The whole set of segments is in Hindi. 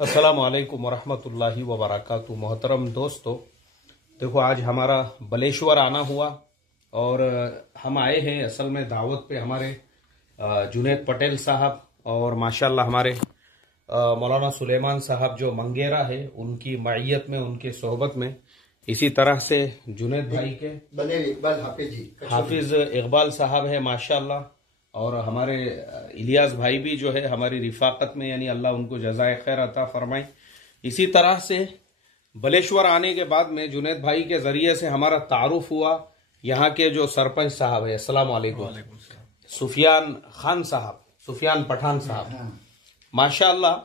अस्सलाम वालेकुम वरहमतुल्लाहि वबरकातुहू। मोहतरम दोस्तों, देखो आज हमारा बलेश्वर आना हुआ और हम आए हैं असल में दावत पे हमारे जुनेद पटेल साहब और माशाल्लाह हमारे मौलाना सुलेमान साहब जो मंगेरा है उनकी मईयत में, उनके सोहबत में। इसी तरह से जुनेद भाई के हाफिज इकबाल साहब है माशाल्लाह, और हमारे इलियास भाई भी जो है हमारी रिफाकत में, यानी अल्लाह उनको जज़ाए खैर अता फरमाए। इसी तरह से बलेश्वर आने के बाद में जुनेद भाई के जरिए से हमारा तारुफ हुआ यहाँ के जो सरपंच साहब है, अस्सलाम वालेकुम, सुफियान खान साहब, सुफियान पठान साहब। माशाअल्लाह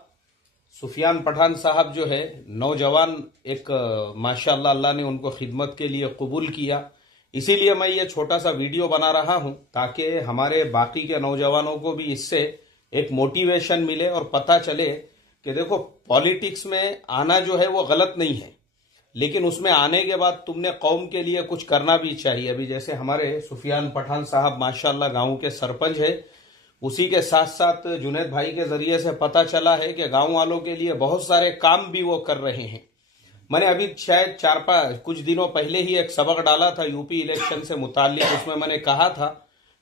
सुफियान पठान साहब जो है नौजवान, एक माशाअल्लाह अल्लाह ने उनको खिदमत के लिए कबूल किया। इसीलिए मैं ये छोटा सा वीडियो बना रहा हूं ताकि हमारे बाकी के नौजवानों को भी इससे एक मोटिवेशन मिले और पता चले कि देखो पॉलिटिक्स में आना जो है वो गलत नहीं है, लेकिन उसमें आने के बाद तुमने कौम के लिए कुछ करना भी चाहिए। अभी जैसे हमारे सुफियान पठान साहब माशाल्लाह गांव के सरपंच है, उसी के साथ साथ जुनेद भाई के जरिए से पता चला है कि गांव वालों के लिए बहुत सारे काम भी वो कर रहे हैं। मैंने अभी शायद कुछ दिनों पहले ही एक सबक डाला था यूपी इलेक्शन से मुताल्लिक। उसमें मैंने कहा था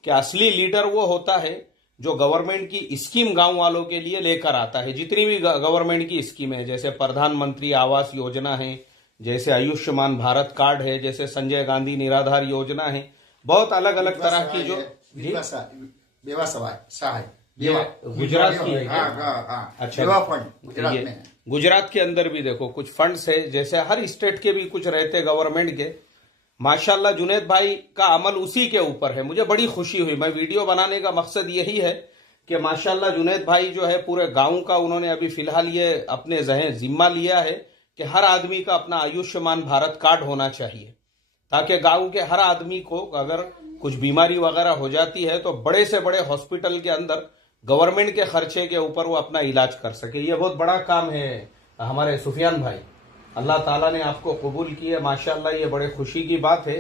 कि असली लीडर वो होता है जो गवर्नमेंट की स्कीम गांव वालों के लिए लेकर आता है। जितनी भी गवर्नमेंट की स्कीम है, जैसे प्रधानमंत्री आवास योजना है, जैसे आयुष्मान भारत कार्ड है, जैसे संजय गांधी निराधार योजना है, बहुत अलग अलग तरह की जो गुजरात की है। अच्छा, गुजरात के अंदर भी देखो कुछ फंड्स है, जैसे हर स्टेट के भी कुछ रहते गवर्नमेंट के। माशाल्लाह जुनेद भाई का अमल उसी के ऊपर है। मुझे बड़ी खुशी हुई। मैं वीडियो बनाने का मकसद यही है कि माशाल्लाह जुनेद भाई जो है पूरे गांव का उन्होंने अभी फिलहाल ये अपने जिम्मा लिया है कि हर आदमी का अपना आयुष्मान भारत कार्ड होना चाहिए, ताकि गांव के हर आदमी को अगर कुछ बीमारी वगैरह हो जाती है तो बड़े से बड़े हॉस्पिटल के अंदर गवर्नमेंट के खर्चे के ऊपर वो अपना इलाज कर सके। ये बहुत बड़ा काम है हमारे सुफियान भाई, अल्लाह ताला ने आपको कबूल किया माशाल्लाह, ये बड़े खुशी की बात है।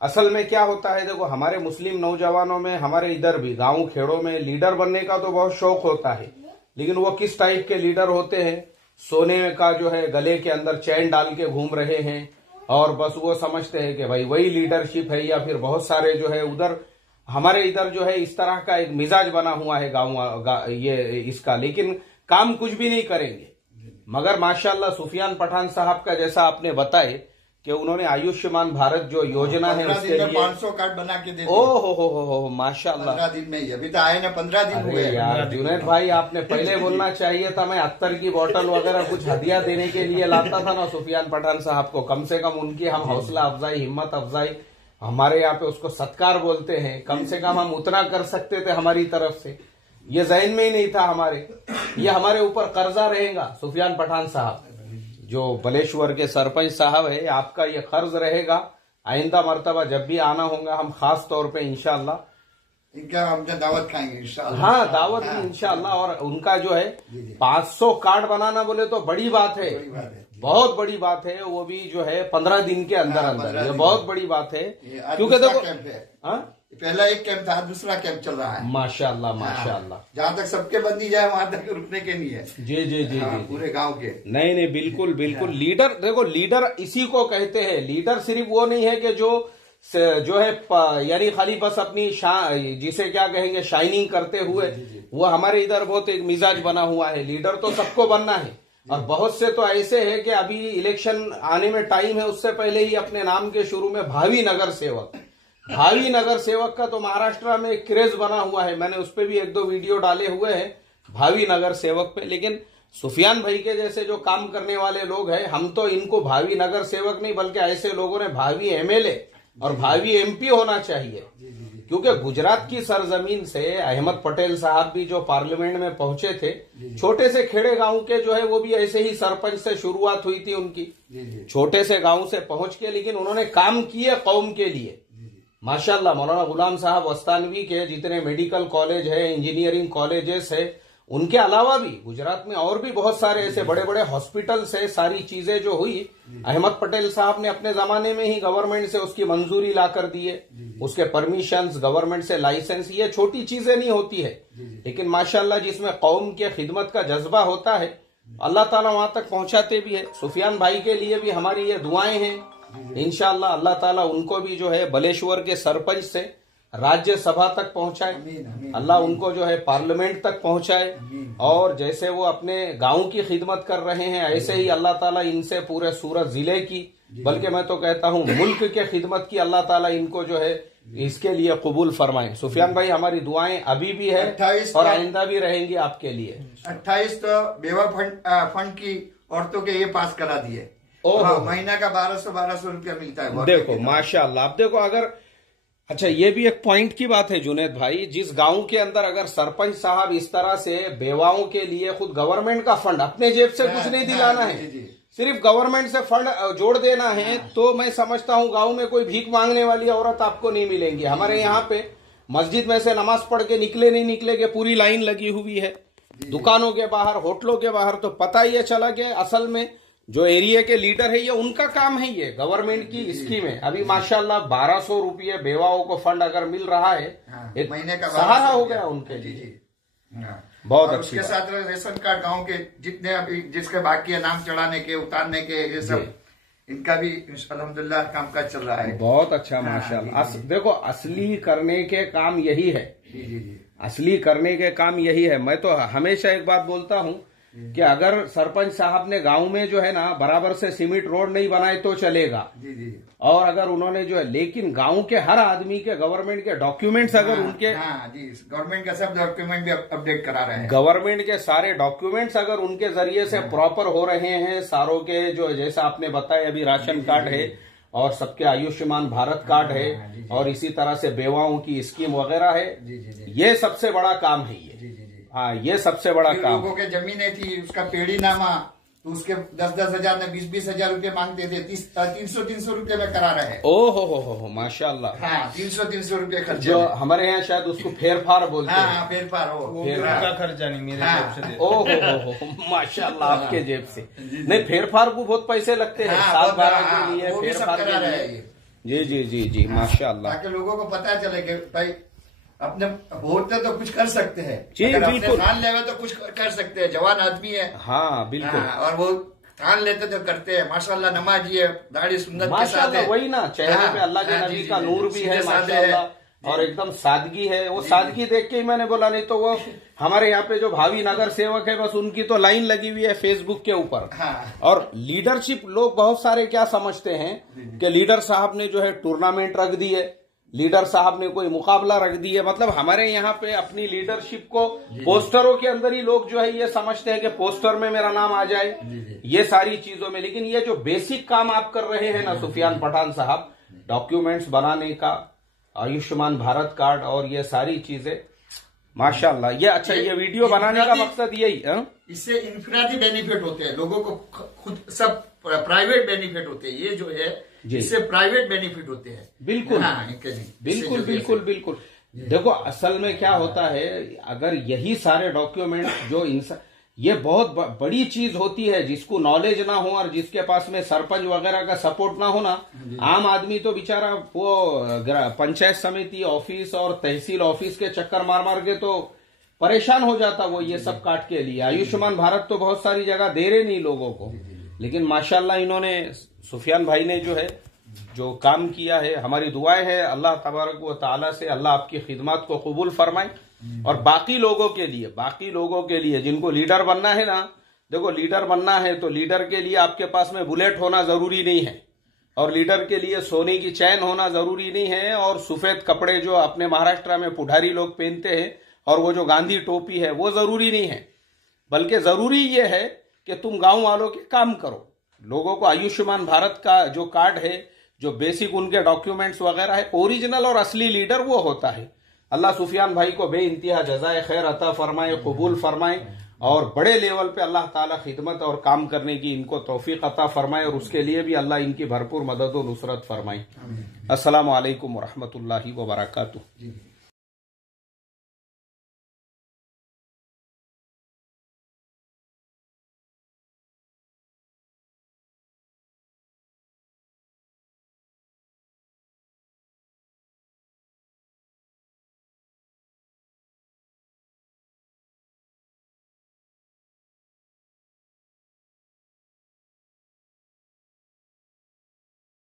असल में क्या होता है, देखो हमारे मुस्लिम नौजवानों में, हमारे इधर भी गांव खेड़ों में लीडर बनने का तो बहुत शौक होता है, लेकिन वो किस टाइप के लीडर होते हैं? सोने का जो है गले के अंदर चैन डाल के घूम रहे हैं और बस वो समझते हैं कि भाई वही लीडरशिप है। या फिर बहुत सारे जो है उधर हमारे इधर जो है इस तरह का एक मिजाज बना हुआ है ये इसका, लेकिन काम कुछ भी नहीं करेंगे। मगर माशाल्लाह सुफियान पठान साहब का जैसा आपने बताए कि उन्होंने आयुष्मान भारत जो योजना है उसके लिए 500 कार्ड बना के दे। ओ हो माशाल्लाह, 15 दिन में, अभी तो आए ना 15 दिन हुए यार जुनेद भाई आपने पहले बोलना चाहिए था। मैं अत्तर की बोतल वगैरह कुछ हदिया देने के लिए लाता था ना सुफियान पठान साहब को। कम से कम उनकी हम हौसला अफजाई, हिम्मत अफजाई, हमारे यहाँ पे उसको सत्कार बोलते हैं, कम से कम हम उतना कर सकते थे हमारी तरफ से। ये ज़हन में ही नहीं था हमारे, ये हमारे ऊपर कर्जा रहेगा। सुफियान पठान साहब जो बलेश्वर के सरपंच साहब है, आपका ये कर्ज रहेगा। आइंदा मर्तबा जब भी आना होगा हम खास तौर पे इंशाअल्लाह इनका हम दावत खाएंगे इंशाअल्लाह। हाँ दावत भी इंशाअल्लाह। और उनका जो है 500 कार्ड बनाना बोले तो बड़ी बात है, बहुत बड़ी बात है। वो भी जो है 15 दिन के अंदर अंदर, ये बहुत बड़ी बात है। क्योंकि देखो पहला एक कैंप था, दूसरा कैंप चल रहा है माशाल्लाह माशाल्लाह। जहाँ तक सबके बंदी जाए वहां तक रुकने के नहीं है। जी जी जी जी पूरे गांव के। नहीं बिल्कुल बिल्कुल। लीडर देखो, लीडर इसी को कहते हैं। लीडर सिर्फ वो नहीं है कि जो है यानी खाली बस अपनी जिसे क्या कहेंगे शाइनिंग करते हुए, वो हमारे इधर बहुत एक मिजाज बना हुआ है। लीडर तो सबको बनना है, और बहुत से तो ऐसे है कि अभी इलेक्शन आने में टाइम है, उससे पहले ही अपने नाम के शुरू में भावी नगर सेवक, भावी नगर सेवक का तो महाराष्ट्र में एक क्रेज बना हुआ है। मैंने उस पर भी 1-2 वीडियो डाले हुए हैं भावी नगर सेवक पे। लेकिन सुफियान भाई के जैसे जो काम करने वाले लोग हैं, हम तो इनको भावी नगर सेवक नहीं बल्कि ऐसे लोगों ने भावी एमएलए और भावी एमपी होना चाहिए। क्योंकि गुजरात की सरजमीन से अहमद पटेल साहब भी जो पार्लियामेंट में पहुंचे थे, छोटे से खेड़े गांव के जो है वो भी ऐसे ही सरपंच से शुरुआत हुई थी उनकी, छोटे से गांव से पहुंच के, लेकिन उन्होंने काम किए कौम के लिए माशाल्लाह। मौलाना गुलाम साहब वस्तानवी के जितने मेडिकल कॉलेज है, इंजीनियरिंग कॉलेजेस है, उनके अलावा भी गुजरात में और भी बहुत सारे ऐसे बड़े बड़े हॉस्पिटल्स है। सारी चीजें जो हुई, अहमद पटेल साहब ने अपने जमाने में ही गवर्नमेंट से उसकी मंजूरी ला कर दिए, उसके परमिशंस, गवर्नमेंट से लाइसेंस। ये छोटी चीजें नहीं होती है, लेकिन माशाल्लाह जिसमें कौम के खिदमत का जज्बा होता है अल्लाह ताला वहां तक पहुंचाते भी है। सुफियान भाई के लिए भी हमारी ये दुआएं हैं, इंशाअल्लाह अल्लाह ताला उनको भी जो है बलेश्वर के सरपंच से राज्यसभा तक पहुंचाए, अल्लाह उनको जो है पार्लियामेंट तक पहुंचाए, और जैसे वो अपने गांव की खिदमत कर रहे हैं ऐसे ही अल्लाह ताला इनसे पूरे सूरत जिले की, बल्कि मैं तो कहता हूं मुल्क के खिदमत की अल्लाह ताला इनको जो है इसके लिए कबूल फरमाए। सुफियान भाई हमारी दुआएं अभी भी है और आइंदा भी रहेंगी आपके लिए। 28 तो बेवा फंड की औरतों के ये पास करा दिए, महीना का 1200 रुपया मिलता है। देखो माशाअल्लाह, आप देखो अगर अच्छा ये भी एक पॉइंट की बात है जुनेद भाई, जिस गांव के अंदर अगर सरपंच साहब इस तरह से बेवाओं के लिए खुद गवर्नमेंट का फंड, अपने जेब से कुछ नहीं दिलाना है, सिर्फ गवर्नमेंट से फंड जोड़ देना है, तो मैं समझता हूं गांव में कोई भीख मांगने वाली औरत आपको नहीं मिलेंगी। हमारे यहाँ पे मस्जिद में से नमाज पढ़ के निकले के पूरी लाइन लगी हुई है, दुकानों के बाहर, होटलों के बाहर, तो पता ही चला कि असल में जो एरिया के लीडर है ये उनका काम है, ये गवर्नमेंट की स्कीम है। अभी माशाल्लाह 1200 रुपये बेवाओं को फंड अगर मिल रहा है, एक महीने का सहारा हो गया उनके लिए। बहुत अच्छी उसके साथ रेशन कार्ड गांव के जितने अभी जिसके बाकी है नाम चढ़ाने के, उतारने के, ये सब इनका भी अल्हम्दुलिल्लाह कामकाज चल रहा है। बहुत अच्छा माशाल्लाह। देखो असली करने के काम यही है, असली करने के काम यही है। मैं तो हमेशा एक बात बोलता हूं कि अगर सरपंच साहब ने गांव में जो है ना बराबर से सीमेंट रोड नहीं बनाए तो चलेगा, और अगर उन्होंने जो है, लेकिन गांव के हर आदमी के गवर्नमेंट के डॉक्यूमेंट्स अगर उनके गवर्नमेंट का सब डॉक्यूमेंट भी अपडेट करा रहे हैं, गवर्नमेंट के सारे डॉक्यूमेंट्स अगर उनके जरिए से प्रॉपर हो रहे हैं, सारों के जो जैसा आपने बताया अभी राशन कार्ड है और सबके आयुष्मान भारत कार्ड है, और इसी तरह से बेवाओं की स्कीम वगैरह है, ये सबसे बड़ा काम है ये। हाँ ये सबसे बड़ा काम। लोगों के जमीनें थी, उसका पेड़ीनामा, तो उसके 10-10 हजार ने 20-20 हजार रुपये मांगते थे, 300 रुपये में करा रहे हैं। ओहो माशाल्लाह। हाँ 300 रुपये खर्च, जो हमारे यहाँ शायद उसको फेरफार बोलते हैं। हाँ फेरफार हो, का खर्चा नहीं मेरे जेब से देते। ओहो माशाल्लाह, आपके जेब से नहीं, फेरफार को बहुत पैसे लगते हैं, 7-12 के लिए फेरफार के लिए। जी माशाल्लाह, ताकि लोगों को पता चले कि भाई अपने वोट तो कुछ कर सकते हैं, अगर बिल्कुल ठान लेवे तो कुछ कर सकते हैं, जवान आदमी है। हाँ बिल्कुल। और वो ठान लेते तो करते हैं। माशाल्लाह नमाजी है, दाढ़ी सुन्नत के साथ है, वही ना, चेहरे पे अल्लाह के नबी का नूर भी है माशाल्लाह, और एकदम सादगी है। वो सादगी देख के ही मैंने बोला, नहीं तो वो हमारे यहाँ पे जो भावी नगर सेवक है बस उनकी तो लाइन लगी हुई है फेसबुक के ऊपर। और लीडरशिप लोग बहुत सारे क्या समझते हैं कि लीडर साहब ने जो है टूर्नामेंट रख दी है, लीडर साहब ने कोई मुकाबला रख दी है, मतलब हमारे यहाँ पे अपनी लीडरशिप को पोस्टरों के अंदर ही लोग जो है ये समझते हैं कि पोस्टर में मेरा नाम आ जाए, ये सारी चीजों में। लेकिन ये जो बेसिक काम आप कर रहे हैं ना सुफियान पठान साहब, डॉक्यूमेंट्स बनाने का, आयुष्मान भारत कार्ड और ये सारी चीजें माशाल्लाह, ये अच्छा, ये वीडियो बनाने का मकसद यही है। इससे इन्फिनिटी बेनिफिट होते हैं लोगों को, खुद सब प्राइवेट बेनिफिट होते हैं, ये जो है इससे प्राइवेट बेनिफिट होते हैं। बिल्कुल बिल्कुल। देखो असल में क्या होता है, अगर यही सारे डॉक्यूमेंट जो ये बहुत बड़ी चीज होती है, जिसको नॉलेज ना हो और जिसके पास में सरपंच वगैरह का सपोर्ट ना हो ना, आम आदमी तो बेचारा वो पंचायत समिति ऑफिस और तहसील ऑफिस के चक्कर मार के तो परेशान हो जाता वो ये सब काट के लिए। आयुष्मान भारत तो बहुत सारी जगह दे रहे नहीं लोगों को, लेकिन माशाल्लाह इन्होंने, सुफियान भाई ने जो है जो काम किया है, हमारी दुआएं है अल्लाह तबारक व तआला से अल्लाह आपकी खिदमत को कबूल फरमाए। और बाकी लोगों के लिए जिनको लीडर बनना है ना, देखो लीडर बनना है तो लीडर के लिए आपके पास में बुलेट होना जरूरी नहीं है, और लीडर के लिए सोने की चैन होना जरूरी नहीं है, और सफेद कपड़े जो अपने महाराष्ट्र में पुढ़ारी लोग पहनते हैं और वो जो गांधी टोपी है वो जरूरी नहीं है, बल्कि जरूरी ये है कि तुम गांव वालों के काम करो। लोगों को आयुष्मान भारत का जो कार्ड है, जो बेसिक उनके डॉक्यूमेंट्स वगैरह है, ओरिजिनल और असली लीडर वो होता है। अल्लाह सुफियान भाई को बेइंतहा जज़ाए खैर अता फरमाए, कबूल फरमाए, और बड़े लेवल पे अल्लाह ताला खिदमत और काम करने की इनको तौफीक अता फरमाए, और उसके लिए भी अल्लाह इनकी भरपूर मदद और नुसरत फरमाए। अस्सलामु अलैकुम व रहमतुल्लाहि व बरकातुहू।